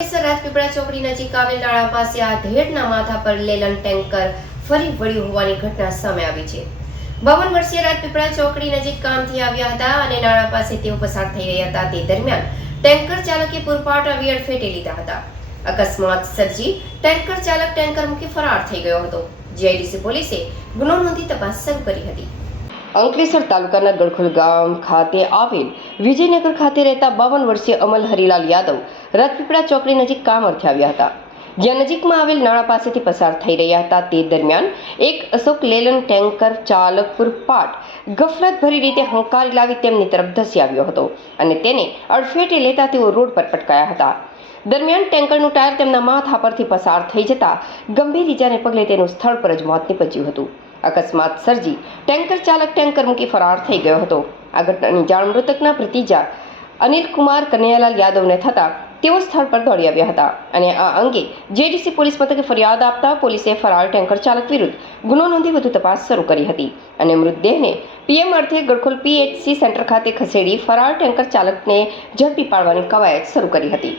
રાજપીપળા ચોકડી નજીક આવેલ નાળા પાસે આ ધેડના માથા પર લેલન ટેન્કર ફરી વળ્યું હોવાની ઘટના સામે આવી છે. બાવન વર્ષીય રાજપીપળા ચોકડી નજીક કામથી આવ્યા હતા અને નાળા પાસે તેઓ પસાર થઈ રહ્યા હતા. તે દરમિયાન ટેન્કર ચાલકે પૂરપાટ અવિયળ અડફેટે લીધા હતા. અકસ્માત સર્જી ટેન્કર ચાલક ટેન્કર મૂકી ફરાર થઈ ગયો હતો. જીઆઈડીસી પોલીસે ગુનો નોંધી તપાસ શરૂ કરી હતી. અંકલેશ્વર તાલુકાના ગળખોલ ગામ ખાતે આવેલ વિજયનગર ખાતે રહેતા બાવન વર્ષીય અમલ હરિલાલ યાદવ રાજપીપળા ચોકડી નજીક કામ અર્થે આવ્યા હતા. જ્યાં નજીકમાં આવેલ નાણાં પાસેથી પસાર થઈ રહ્યા હતા તે દરમિયાન એક અશોક લેલન ટેન્કર ચાલકપુર પાટ ગફલત ભરી રીતે હંકારી લાવી તેમની તરફ ધસી આવ્યો હતો અને તેને અડફેટે લેતા તેઓ રોડ પર પટકાયા હતા. દરમિયાન ટેન્કરનું ટાયર તેમના માથા પરથી પસાર થઈ જતા ગંભીર ઇજાને પગલે તેનું સ્થળ પર જ મોત નીપજ્યું હતું. અકસ્માત સર્જી ટેન્કર ચાલક ટેન્કર મૂકી ફરાર થઈ ગયો હતો. આ ઘટનાની જાણ મૃતકના ભત્રીજા અનિલ કુમાર કનૈયાલાલ યાદવને થતાં તેઓ સ્થળ પર દોડી આવ્યા હતા અને આ અંગે જેડીસી પોલીસ મથકે ફરિયાદ આપતા પોલીસે ફરાર ટેન્કર ચાલક વિરુદ્ધ ગુનો નોંધી વધુ તપાસ શરૂ કરી હતી અને મૃતદેહને પીએમ અર્થે ગડખોલ પીએચસી સેન્ટર ખાતે ખસેડી ફરાર ટેન્કર ચાલકને ઝડપી પાડવાની કવાયત શરૂ કરી હતી.